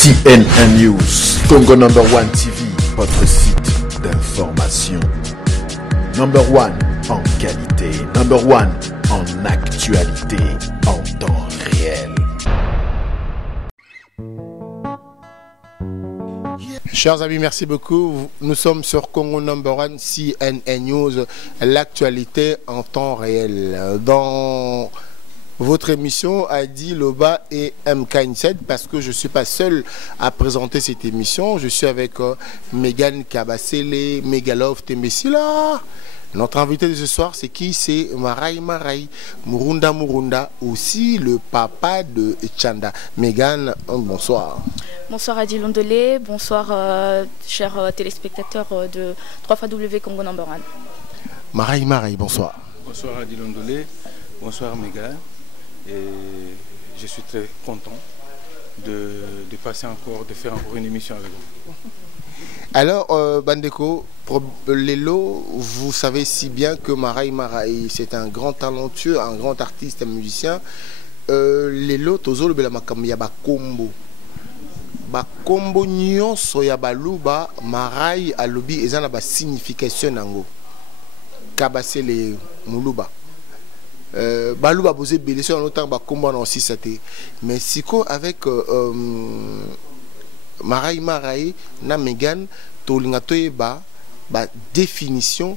CNN News, Congo Number One TV, votre site d'information. Number One en qualité, Number One en actualité, en temps réel. Chers amis, merci beaucoup. Nous sommes sur Congo Number One, CNN News, l'actualité en temps réel. Dans votre émission Adi Loba et MK7, parce que je ne suis pas seul à présenter cette émission. Je suis avec Megan Kabasele, Megalov Tembesila. Notre invité de ce soir, c'est qui? C'est Marai Murunda, aussi le papa de Tchanda. Megan, bonsoir. Bonsoir Adi Londelé, bonsoir chers téléspectateurs de 3xW Congo Number One. Marai, bonsoir. Bonsoir Adi Londelé, bonsoir Megan. Et je suis très content de passer encore, de faire encore une émission avec vous. Alors, Bandeko, Lelo, vous savez si bien que Marai, c'est un grand talentueux, un grand artiste, un musicien. Lelo, Tozolo Belamakam, Yabakombo. Bakombo nyonso ya baluba Marai alobi ezana ba signification nango. Kabasele muluba. Baluba posé belé sur autant bakombo na aussi saté. Mais siko avec Marai na Megan tolinga toyeba ba définition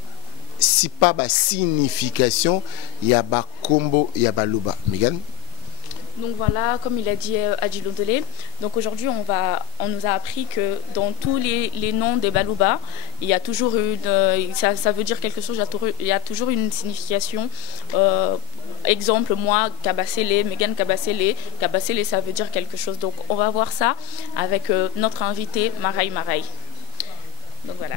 si pas ba signification ya bakombo ya baluba. Megan. Donc voilà, comme il a dit Adi Londelé, donc aujourd'hui on nous a appris que dans tous les noms des Balouba, il y a toujours ça veut dire quelque chose, il y a toujours une signification. Exemple, moi, Kabasele, Megan Kabasele, Kabasele ça veut dire quelque chose. Donc on va voir ça avec notre invité Marai. Donc voilà.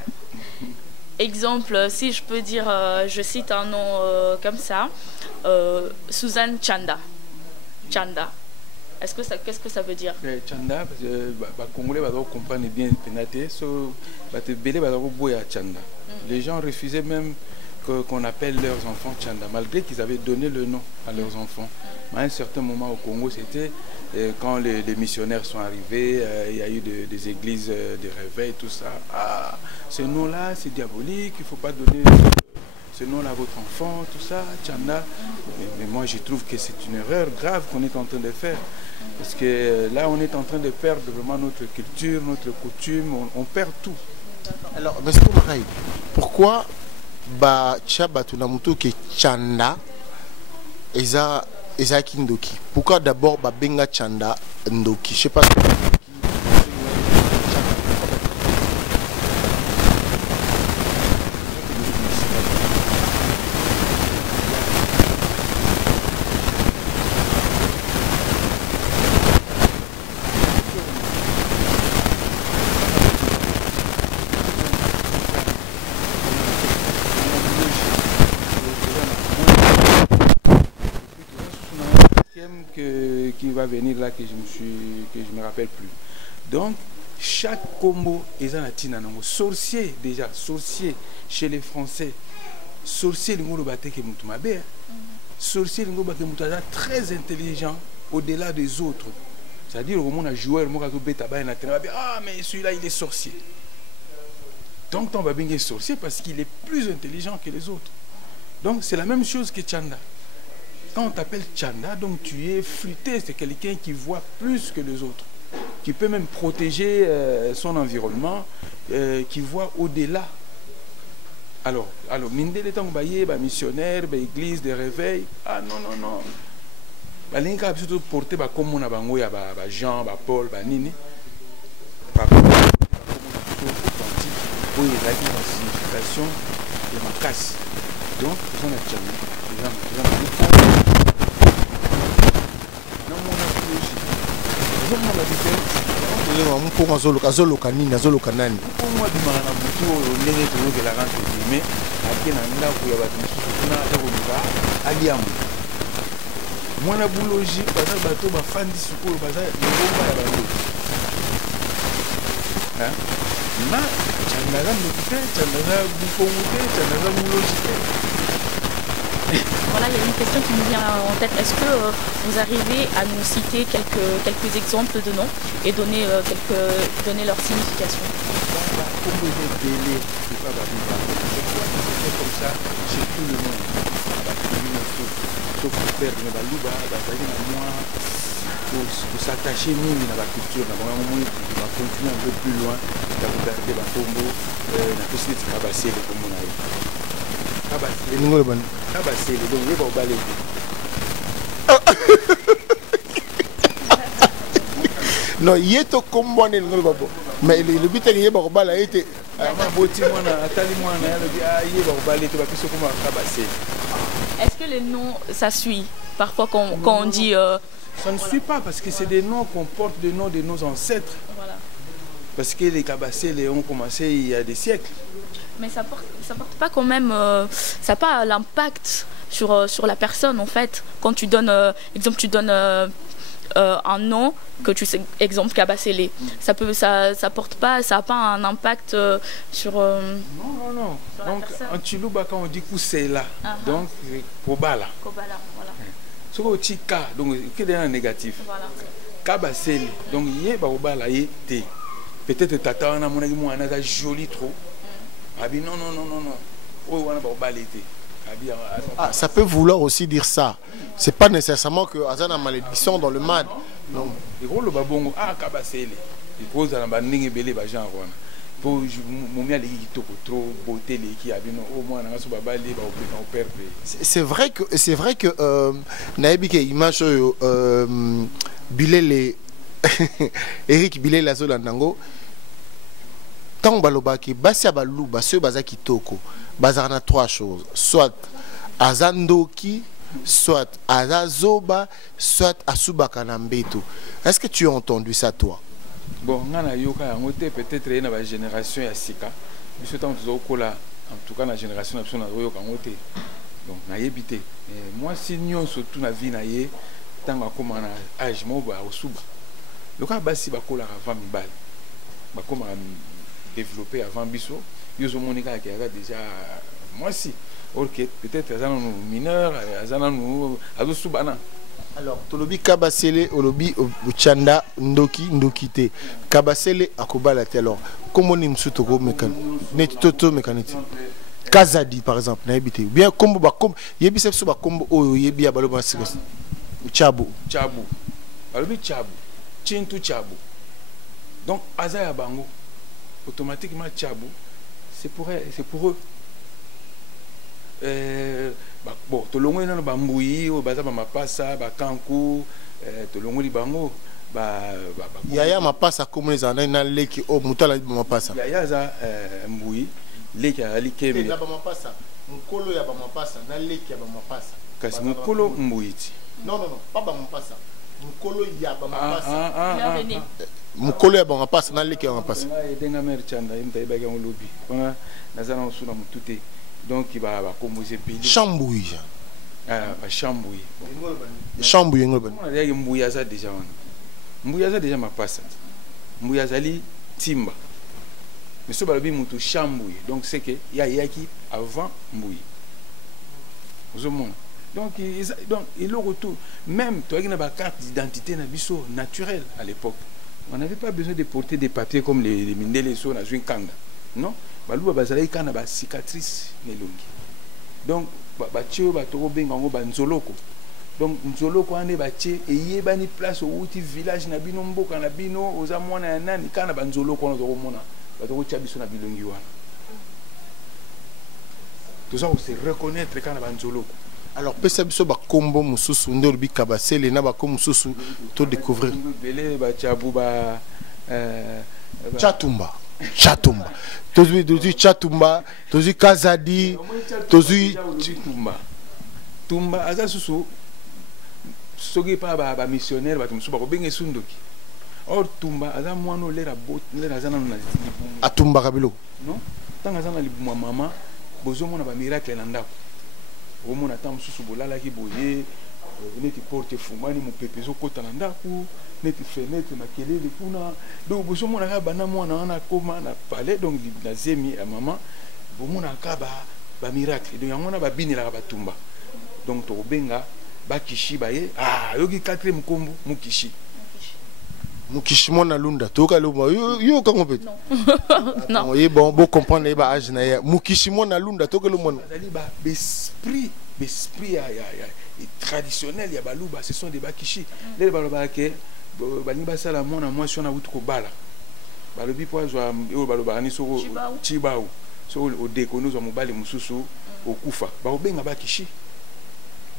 Exemple, si je peux dire, je cite un nom comme ça, Suzanne Tchanda. Tchanda. Qu'est-ce que ça veut dire? Tchanda, parce que les Congolais comprennent bien pénaté, les gens refusaient même qu'on appelle leurs enfants Tchanda, malgré qu'ils avaient donné le nom à leurs enfants. Mais à un certain moment au Congo, c'était quand les missionnaires sont arrivés, il y a eu des églises de réveil, tout ça. Ah, ce nom-là, c'est diabolique, il ne faut pas donner ce nom-là à votre enfant, tout ça, Tchanda. Mais moi, je trouve que c'est une erreur grave qu'on est en train de faire. Parce que là, on est en train de perdre vraiment notre culture, notre coutume, on perd tout. Alors, monsieur Marai, pourquoi Tchaba Tunamuto qui Tchanda Eza Kindoki? Pourquoi d'abord Benga Tchanda Ndoki? Je sais pas. Qui va venir là que je me rappelle plus. Donc chaque combo est un latin. Sorcier déjà, sorcier chez les Français. Sorcier le baté que mutumabe. Sorcier le baté mutumabe très intelligent au-delà des autres. C'est-à-dire au moment où joueur moi quand beta ba na ah mais celui-là il est sorcier. Donc on va bien sorcier parce qu'il est plus intelligent que les autres. Donc c'est la même chose que Tchanda. Quand on t'appelle Tchanda, donc tu es flûté, c'est quelqu'un qui voit plus que les autres, qui peut même protéger son environnement, qui voit au-delà. Alors, minde les temps missionnaire, église, des réveils, ah non. L'inca a surtout porté comme on a bango ya Jean, Paul, Nini. Où il y a une signification de ma casse. Donc, on a Tchanda. Mwana boulogi baza bato bafandi sikoyo baza ngomba ya bango na Tchanda ndoki te, Tchanda bufongu te, Tchanda boulogi te. Voilà, il y a une question qui nous vient en tête. Est-ce que vous arrivez à nous citer quelques exemples de noms et donner leur signification? Comme ça, chez tout le monde. Sauf le père de Balouba, pour s'attacher nous à la culture, on va continuer un peu plus loin, on va regarder la Congo, on a possibilité de cabasser les Congo. Cabasser les donc il va au balai. Non, il est au combo, mais le but est qu'il y ait au balai. Est-ce que les noms, ça suit? Parfois quand on dit... Ça ne suit pas parce que c'est des noms qu'on porte, des noms de nos ancêtres. Voilà. Parce que les cabassés les ont commencé il y a des siècles. Mais ça porte pas quand même... ça n'a pas l'impact sur la personne en fait. Quand tu donnes... exemple, tu donnes... un nom que tu sais, exemple Kabasele, ça porte pas, ça a pas un impact sur non. Donc en Chiluba quand on dit Kousela, donc Kobala, voilà. sur au Chika, donc qui est un négatif. Voilà. Kabasele, donc yé ba Kobala yé té. Peut-être tata on a mon ami on a joli trop. Abi non. Oh on a ba Kobala té. Ah, ça peut vouloir aussi dire ça. C'est pas nécessairement que Azan a malédiction dans le mal. Non. Il roule le babongo. Ah, Kabasele. Il pose dans la banding belé bajan. Pour moumia les qui trop beauté les qui abîment au moins dans ce babal les au père. C'est vrai que Naïbi qui image Bilé les Eric Bilé la zone Nango. Tant baloba qui basia balou basio bazaki toko. Bazar na trois choses, soit Azandoki, soit Azazoba, soit Asubaka Nambeto. Est-ce que tu as entendu ça toi? Bon, peut-être il y a une génération à Sika. En tout cas, la génération donc na yebité. Moi si nous surtout na vie na yé tant comme na âge mo ba osuba. Le cas basi ba kola avant mi bal. Ba comme développer avant biso. Ils ont monika qui avait déjà moi si ok peut-être ils ont mineurs ils ont subana. Alors tolobi Kabasele olobi uchanda ndokite Kabasele akobala te. Alors comment ni msutoko mekan net toto mécanique Kazadi par exemple na habité bien kombo ba kombo yebi se so ba kombo oyo yebi ya baloba sikos chabu balobi chabu chintu chabu donc azaya bango automatiquement chabu c'est pour eux. Bon, tout le monde est bambouyi, au bazar mapasa, bakanku, tout le monde est bango, Yaya mapasa comme les années na leki au mutala mapasa. Yaya za mbouyi, leki a likeme. Na ba mapasa, mukolo ya ba mapasa, na leki ya ba mapasa. Kasi mukolo mbouyi. Non, pas ba mapasa. Mukolo ya ba mapasa. Mukolo ya ba mapasa na leki ya mapasa. Denga merchanda imta ibaga ngolobi. Ona nazana usuna mutute. Donc il va composer billet. Chambouille. Chambouille. Chambouille ngolban. On a dit mbouyaza déjà. Mbouyaza déjà ma passe. Mbouyazali timba. Mais ce balobi mutu chambouille. Donc c'est que yaki avant mbouyi. Vous monde. Donc il le retour même toi qui n'a pas carte d'identité na biso naturelle à l'époque. On n'avait pas besoin de porter des papiers comme les mindele so na une kanga. Non? Balouba bazali kana ba cicatrice nelongi. Donc batio batoko bengango banzoloko. Donc nzoloko ande batie eyebani place au outil village na bino mboka na bino oza mwana ya nani kana banzoloko na mona batoko tia biso na bilongi wana. Tout ça on se reconnaître kana banzoloko. Alors pesa biso ba kombo mususu ndolo bi Kabasele na ba kombo mususu to découvrir. Belé ba chabu ba Chatumba. Tozu Chatumba, Tozu Kazadi, Tozu Tumba. Aza susu sogi pa ba missionnaire ba tumsuba ko benge sundoki. Or Tumba aza mwano lera bot lera zana na libu. Atumba kabilo. Non? Tanga zana libu mama bozo mona ba miracle na ndako. O mona tam susu bolala ki boye neti porte fumani mu pepezo kota na ndako. Neti fenêtre na kelele kuna donc bozo mona ka bana mwana wana koma na palais donc na zemi à maman bo mona ka ba miracle donc yangona ba binela ba tumba donc tobenga bakishi baye yoki 4e kombo mukishi. Mukishi mona lunda toka luma yo kango pe. Non. Oui bon comprendre ba âge na Mukishi mona lunda toka luma. Azali ba esprit traditionnel ya baluba, ce sont des bakishi. Les baloba ke bani basala mona moi sur na wutu ko bala. Balobi po zo baloba ni so chibao. So au déconner zo mobali mususu okufa. Ba obenga bakishi.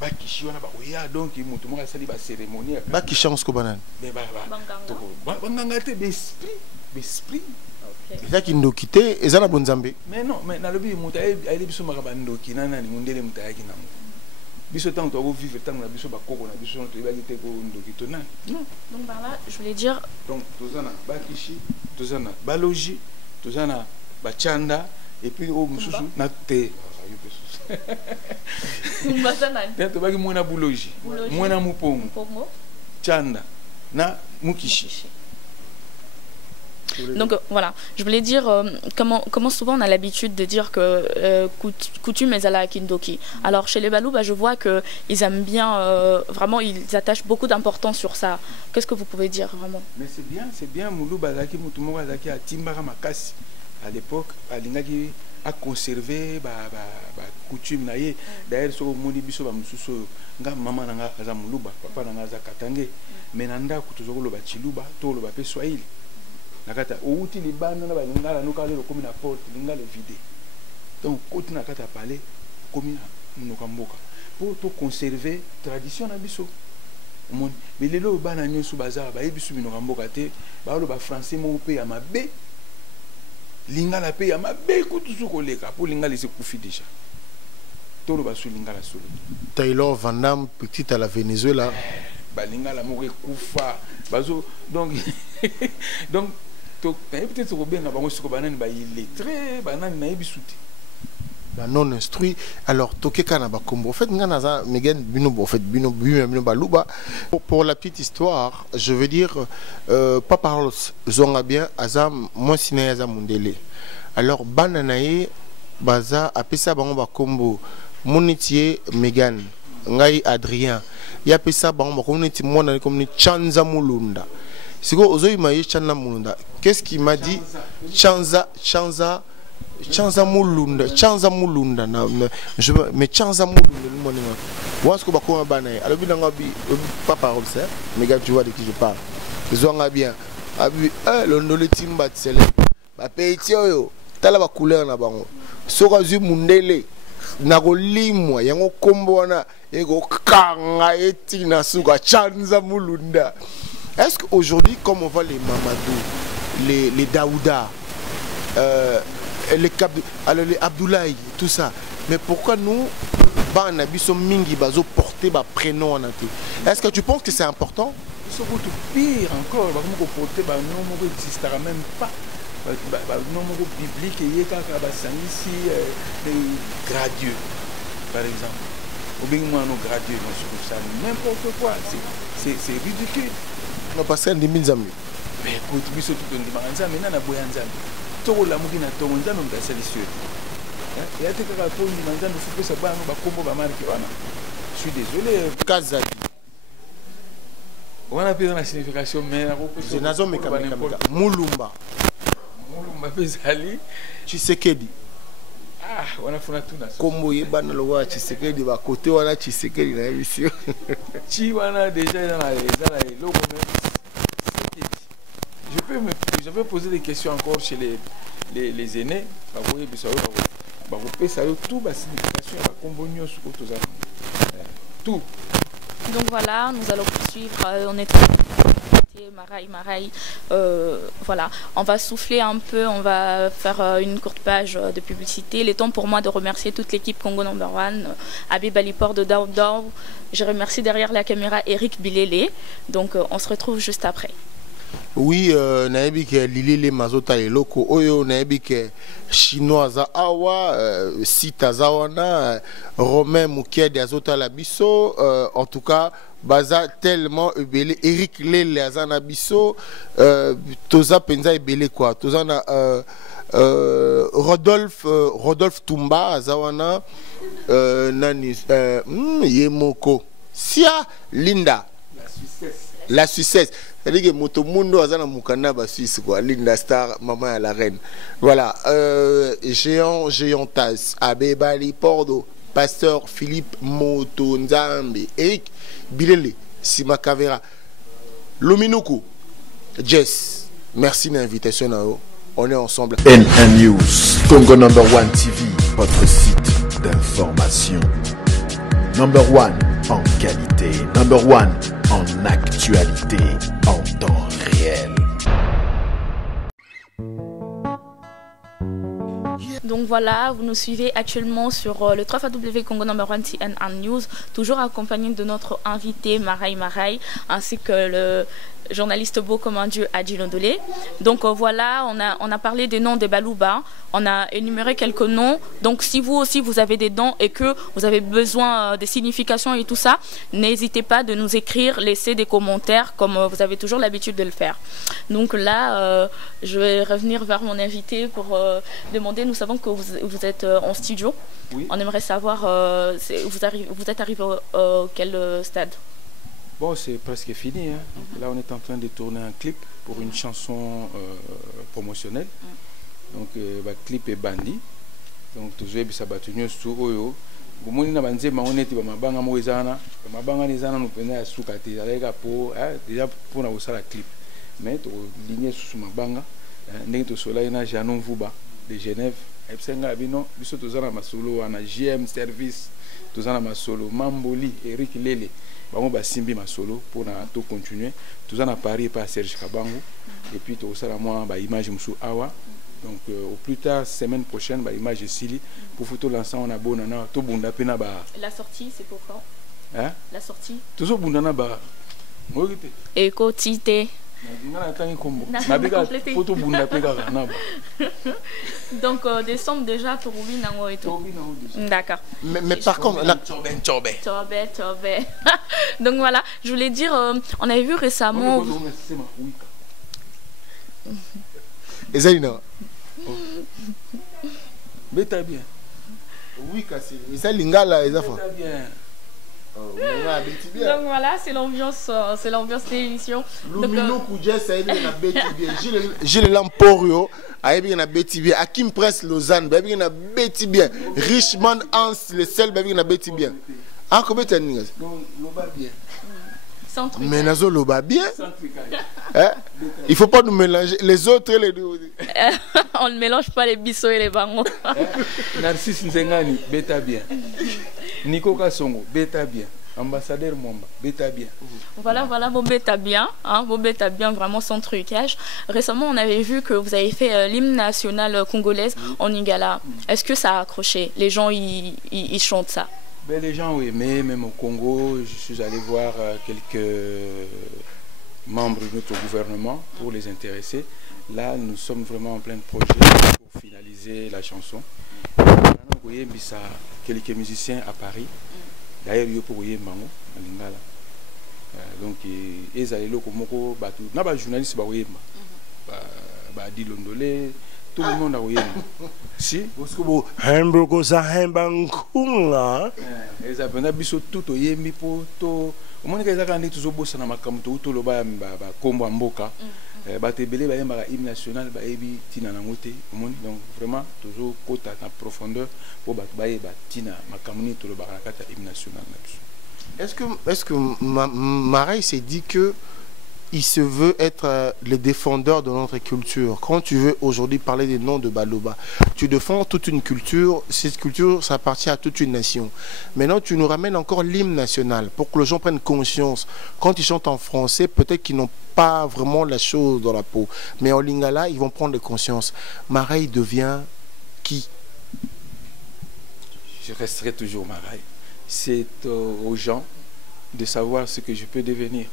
Bakishi wana ba oya donc mutu mo asali ba cérémonie. Bakishi on sko banane. Mais banganga te d'esprit. Eza kindoki te eza na bonzambe. Mais non, mais na lobi mutu ay biso makaba ndoki nana ni mundele mutu ayaki na mu. Biso tant to vivre tant na biso ba koko na biso to ibaki te ko ndoki to na. Non. Donc par là, je voulais dire donc tozana bakishi, tozana balogi, tozana bachanda et puis au mususu na te. Bientôt baki mwana bulogi, mwana mupongo. Chanda na mukishi. Donc voilà, je voulais dire comment souvent on a l'habitude de dire que coutume est à la kindoki. Alors chez les Balouba, je vois qu'ils aiment bien, vraiment ils attachent beaucoup d'importance sur ça. Qu'est-ce que vous pouvez dire vraiment? Mais c'est bien, Moulouba Zaki, Moutoumou Zaki, à Timbara Makasi, à l'époque, à Lingaki, à conserver la coutume. D'ailleurs, sur Mouni Bisso, maman n'a pas Moulouba, papa n'a pas Katange, mais Nanda, Kutuzolo Bachiluba, Tolo Bapé Swahili. Nakata outi li bana na balingala nokale komi na porte lingala vide. Donc côté na kata parler komi na nokamboka pour to conserver tradition na biso. Mon mais lelo bana nyosu bazara ba yebisu nokamboka te ba lo ba français mo pe ya mabe. Lingala pe ya mabe kutusu koleka pour lingala se kufi déjà. Tolo ba su lingala solo. Taylor Van Damme petit à la Venezuela. Ba lingala mo kufa bazo donc peut-être que bien non instruit alors toke kana ba kombo en fait ngana megen bino en fait bino baluba pour la petite histoire je veux dire pas parole zonga bien azam moi sina azam mundele alors bananaye baza apesa bango ba kombo monitier Megan ngai Adrien ya pesa bango ba community mona comme ni Chanza Mulunda. Siko ozoyi maye Chanza Mulunda. Qu'est-ce qu'il m'a dit? Chanza Mulunda. Mais Chanza Mulunda. Moi, ce que je vais alors, pas parole, ça. Mais gars, tu vois de qui je parle. Ils ont bien. Le timba, c'est là. Bah, petit, t'as la couleur na bango. Sokazu Mundele. Nagolimwa, yango komboana, ego kanga etina suga Chanza Mulunda. Est-ce qu'aujourd'hui, comme on voit les Mamadou, les Daouda, les Abdoulaye, tout ça, mais pourquoi nous, Banabiso Mingi Bazo porter ma prénom en entier? Est-ce que tu penses que c'est important? C'est beaucoup pire encore, porter ma nom n'existera même pas. Non biblique et ici gradieux, par exemple. Ou bien moi non gradieux dans ce ça, n'importe quoi, c'est ridicule. Non, parce qu'il y a des mille amis. Mais écoute, je suis tout le monde qui est là, tout le monde qui est là, tout le monde qui est là. Je suis désolé. Kazali. On a pris dans la signification, mais je n'ai pas Mulumba. Mulumba Pezali. Tshisekedi. Ah, on a fait tout ça. Kombo yebana lo wa Tshisekedi ba côté wana Tshisekedi na émission. Chi wana déjà dans la logo. Je vais poser des questions encore chez les aînés. Tout. Donc voilà, nous allons poursuivre. On est Maraï. Voilà, on va souffler un peu, on va faire une courte page de publicité. Il est temps pour moi de remercier toute l'équipe Congo Number One, Habib Aliport de Down Down. Je remercie derrière la caméra Eric Bilele. Donc on se retrouve juste après. Oui, naebi ke lilele mazota eloko oyo naebi ke chinois awa sita zawana romain mukede azota la biso en tout cas baza tellement ebele Eric Lele azana biso toza penza ebele quoi toza na Rodolphe Tumba azawana nani Yemoko Sia Linda la Suissesse. C'est-à-dire que moto mundo azana mukana ba Suisse quoi. Linda Star, maman à la reine. Voilà. Géantas, Abebali Pordo, Pasteur Philippe Moto Nzambe, Eric Bilele, Sima Kavera, Luminuku, Jess. Merci de l'invitation à vous. On est ensemble. NN News, Congo Number One TV, votre site d'information. Number one en qualité, number one en actualité, en temps réel. Donc voilà, vous nous suivez actuellement sur le 3W Congo Number One CNN News, toujours accompagné de notre invité Marai, ainsi que le journaliste beau comme un dieu Adji Londolé. Donc voilà, on a parlé des noms des Balouba, on a énuméré quelques noms. Donc si vous aussi vous avez des noms et que vous avez besoin des significations et tout ça, n'hésitez pas de nous écrire, laisser des commentaires comme vous avez toujours l'habitude de le faire. Donc là, je vais revenir vers mon invité pour demander, nous savons que vous êtes en studio. Oui. On aimerait savoir, vous êtes arrivé au quel stade? Bon, c'est presque fini. Hein. Là, on est en train de tourner un clip pour une chanson promotionnelle. Donc, le clip est Bandi. Donc, toujours, ça va tenir sur Oyo. On est déjà pour la clip. Mais, ligne sur ma banga. Janon Vuba de Genève. JM Service. Solo Mamboli, Eric Lele. Bango basimbi ma solo pour tout continuer. Tout ça à Paris par Serge Kabango. Et puis tout ça moi ba image musu awa. Donc au plus tard semaine prochaine ba image Sili pour photo l'ensemble on a bonana to bunda pena ba. La sortie c'est pour quand? Hein? La sortie. Toujours bundana ba. Eko tite. Donc décembre déjà pour Nango et tout. D'accord. Mais par contre donc voilà, je voulais dire, on avait vu récemment. Ezalina. Beta bien. Oui, cassé. Ça lingala ezafa. Donc voilà, c'est l'ambiance de l'émission. Gilles Lamporio, Aïbien a Betty bien, Hakim Press Lausanne, Babien a Betty bien, Richmond Hans, le seul Babien a Betty bien. Ah, combien de temps? Mais Nazo Loba bien. Il ne faut pas nous mélanger les autres et les deux. On ne mélange pas les bisous et les bangos. Narcisse Nzengani, bêta bien. Nico Kassongo, bêta bien. Ambassadeur Momba, bêta bien. Voilà, vos bêta bien, hein, vos bêta bien, vraiment sans trucage. Récemment, on avait vu que vous avez fait l'hymne national congolaise en Lingala. Est-ce que ça a accroché? Les gens, ils chantent ça? Ben, les gens ont aimé, même au Congo. Je suis allé voir quelques membres de notre gouvernement pour les intéresser. Là, nous sommes vraiment en plein projet pour finaliser la chanson. Vous voyez, quelques musiciens à Paris. D'ailleurs, il y a pour Mango, à Lingala. Donc, ils allaient là comme il y a des journalistes qui ont dit Londolé. Tout le monde a oublié. Si parce que vous hamburger ça hambankunga ils avaient biso tout oyemi po to au moins qu'ils ont toujours bossé na makamto to lo ba kombo mboka ba tebele ba yamba hymne national ba ebi tina na ngote au moins donc vraiment toujours kota na profondeur pour ba ba tina makamuni to lo ba kata hymne national. Est-ce que Marai s'est dit que il se veut être le défendeur de notre culture. Quand tu veux aujourd'hui parler des noms de Balouba, tu défends toute une culture. Cette culture, ça appartient à toute une nation. Maintenant, tu nous ramènes encore l'hymne national pour que les gens prennent conscience. Quand ils chantent en français, peut-être qu'ils n'ont pas vraiment la chose dans la peau. Mais en lingala, ils vont prendre conscience. Marai devient qui? Je resterai toujours Marai. C'est aux gens de savoir ce que je peux devenir.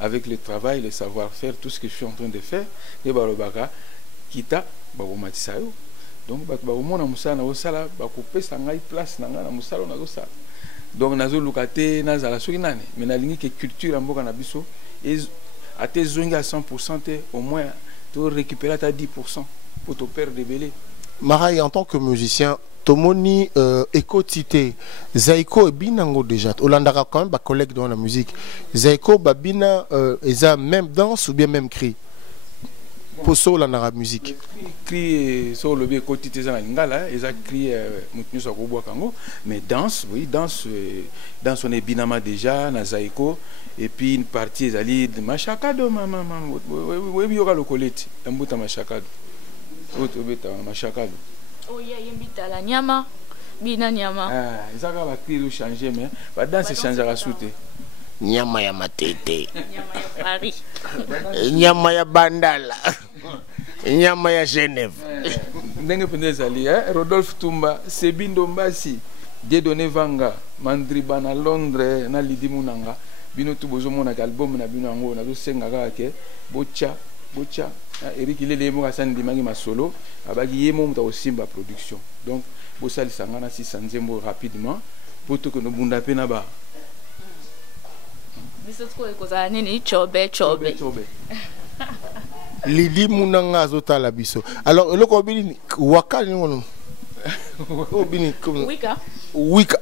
Avec le travail, le savoir-faire, tout ce que je suis en train de faire, les barobaka, kita, baromatisayo. Donc, baromona musala na osala, bakope sangai place nanga na musala na osala. Donc, nazo lukate nazala soki nani, mais na lingi que culture amboka na biso, et à tes zongi à 100%, au moins, tu récupérer à 10% pour te perdre de belé. Marai, en tant que musicien, Tomoni écotité Zaiko et Binango déjà Olandara quand même ba collègue dans la musique Zaiko babina eza même danse ou bien même cri pour ça Olandara musique cri sur le écotité za ngala eza cri mutnu so ko boa kango mais danse oui danse danse on est binama déjà na Zaiko et puis une partie ezali machakado mama oui yoka lokoleti mbuta machakado otobeta machakado. Oh, il y a un la nyama, bina nyama. Ah, ils ont pas pris changer mais la danse change à souter. Nyama ya matete. Nyama ya Paris. Nyama ya Bandala. Nyama ya Genève. Ndenge pendez ali Rodolphe Tumba, Sebindo Mbasi, Dieudonné Vanga, Mandriba na Londres na Lidi Munanga, bino tu bozo mona album na bino ngo na zo senga ke bocha Eric il est mo kasani dimangi ma solo abagi yemo muta osimba production donc bo sali sangana 600 zembo rapidement poto que no bunda pe na ba biso tko ekoza nini chobe Lidi Munanga azotala biso alors le ko bini waka ni ngono o bini comme wika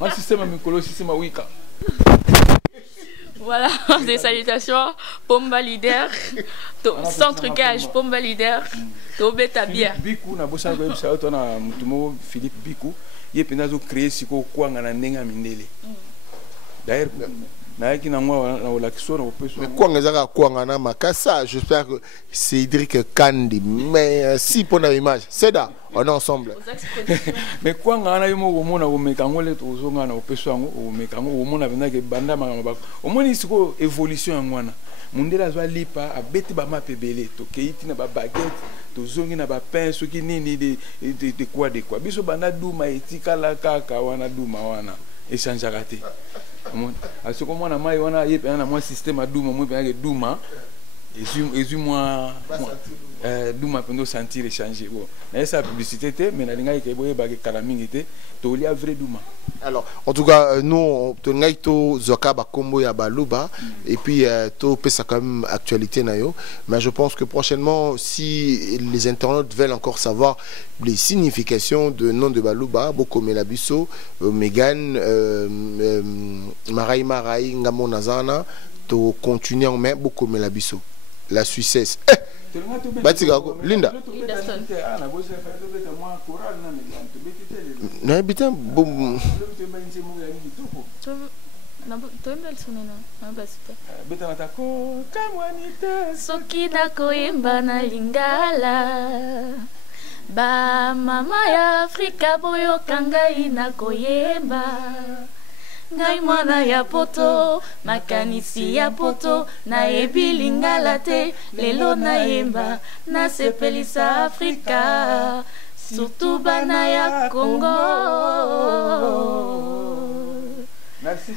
un système mikolo système wika. Voilà, des salutations, Pomba Leader, Centre Cage, Pomba Leader, Tobeta Bière. Biku, na bossa ko ebisa to na mutumo Philippe Biku, ye penazo créer siko kwanga na nenga mindele. D'ailleurs, na yaki na ngwa na olakiso na opeso. Mais kwanga zaka kwanga na makasa, j'espère que Cédric Kandi mais si pour la image, c'est là, on est ensemble. Mais kwanga na yimo ko mona ko mekangole to zonga na opeso ngo o mekango o mona benda ke banda mama ba. O moni siko évolution ya ngwana. Mundela zwa lipa abeti ba mapebele to keiti na ba baguette to zongi na ba pain soki nini de quoi biso banda duma etikala kaka wana duma wana échange raté. À ce moment, on a un système à Douma, Douma, et moi, Douma peut nous sentir échanger. Mais ça, la publicité, mais la ligne qui est calamine était, tu as vrai Douma. Alors, en tout cas, nous, on a tout Zoka, Bakombo, Yabaluba, et puis tout ça quand même actualité nayo. Mais je pense que prochainement, si les internautes veulent encore savoir les significations de nom de Baluba, Bokome Labiso, Megan, Marai, Ngamo Nazana, to continuer en main Bokome Labiso, la Suissesse. Batigago, Linda. Non, bitin, boum. Soki nakoyemba na lingala ba mama ya Afrika boyoka ngai nakoyemba ngai mwana ya poto makanisi ya poto nayebi lingala te lelo nayemba nasepelisa Afrika surtout bana ya Congo. Merci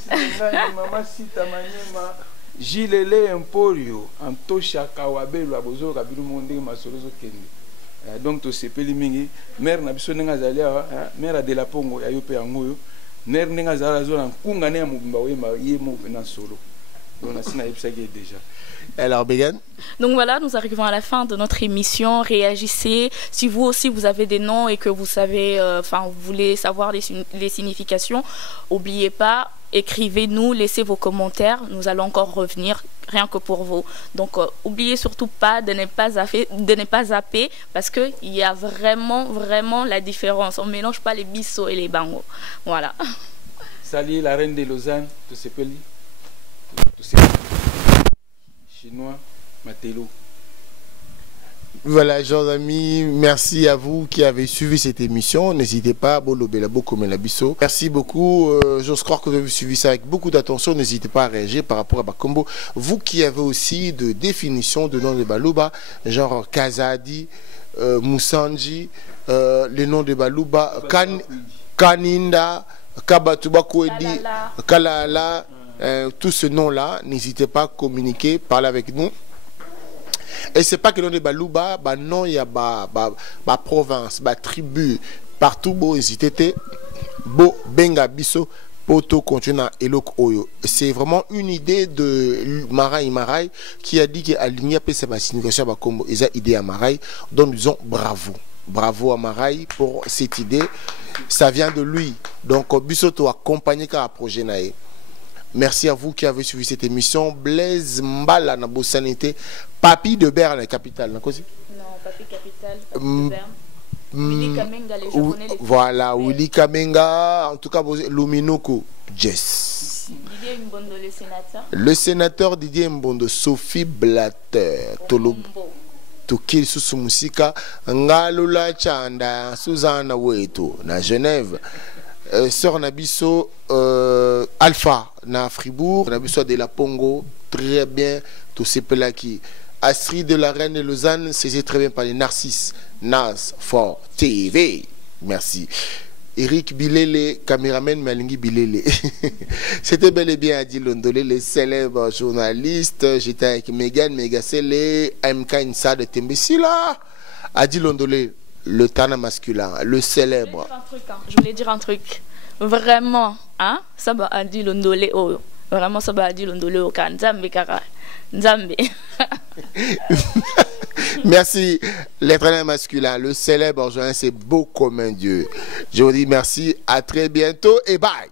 Mama Sita Manyema Gilele Emporio Antosha Kawabelo Abozo Kabiru Monde Masolozo Kende. Donc to sepeli mingi mère na biso nenga zalia mère de la Pongo ya yope yangoyo mère nenga zala zona kunga ne mubimba wema yemo na solo. Donc asina epsage déjà. Alors, Bégan. Donc voilà, nous arrivons à la fin de notre émission. Réagissez. Si vous aussi vous avez des noms et que vous savez, vous voulez savoir les significations, n'oubliez pas, écrivez-nous, laissez vos commentaires. Nous allons encore revenir rien que pour vous. Donc, oubliez surtout pas de ne pas zapper parce qu'il y a vraiment la différence. On ne mélange pas les bissos et les bangos. Voilà. Salut la reine de Lausanne, tout ce pays. Chinois, Matelo. Voilà, chers amis, merci à vous qui avez suivi cette émission. N'hésitez pas, merci beaucoup. J'ose croire que vous avez suivi ça avec beaucoup d'attention. N'hésitez pas à réagir par rapport à Bakombo. Vous qui avez aussi de définition de nom de Baluba, genre Kazadi, Moussanji, les noms de Baluba, Kaninda, Kabatuba Kouedi, Kalala. Tout ce nom-là, n'hésitez pas à communiquer, parler avec nous. Et c'est pas que l'on est Baluba, non, il y a ba province, ba tribu, partout, bo, n'hésitez bo, benga, biso, poto, continent, elok, oyo. C'est vraiment une idée de Marai qui a dit qu'il a aligné sa signification à Bakombo, et ça, idée à Marai, donc nous disons bravo. Bravo à Maraï pour cette idée. Ça vient de lui. Donc, Bissoto accompagné par un projet naïe. Merci à vous qui avez suivi cette émission. Blaise Mbala na Bossanité, Papi de Berne, la capitale. Non, Papi capitale, Papi de Berne. Willy Kamenga, les Japonais. Voilà, Willy Kamenga, en tout cas, Luminoko, Jess. Didier Mbondo, le sénateur. Le sénateur Didier Mbondo, Sophie Blatter, Tukil Susumusika, Ngalula Chanda, Suzanne Weto, na Genève. Sœur Nabiso Alpha na Fribourg, Nabiso de la Pongo, très bien, tous ces pelaki. Astrid de la Reine de Lausanne, c'est très bien par les Narcisses. Nas for TV. Merci. Eric Bilele, caméraman Malingi Bilele. C'était bel et bien Adi Londolé, le célèbre journaliste. J'étais avec Megan Megasele, MK Insa de Tembesila. Adi Londolé, le Tana masculin, le célèbre. Je voulais dire un truc. Vraiment, hein? Ça va Adi Londolé. Oh. Vraiment, ça va Adi Londolé au can. Nzambe kara. Nzambe. Merci, l'éternel masculin, le célèbre journaliste, c'est beau comme un Dieu. Je vous dis merci, à très bientôt et bye.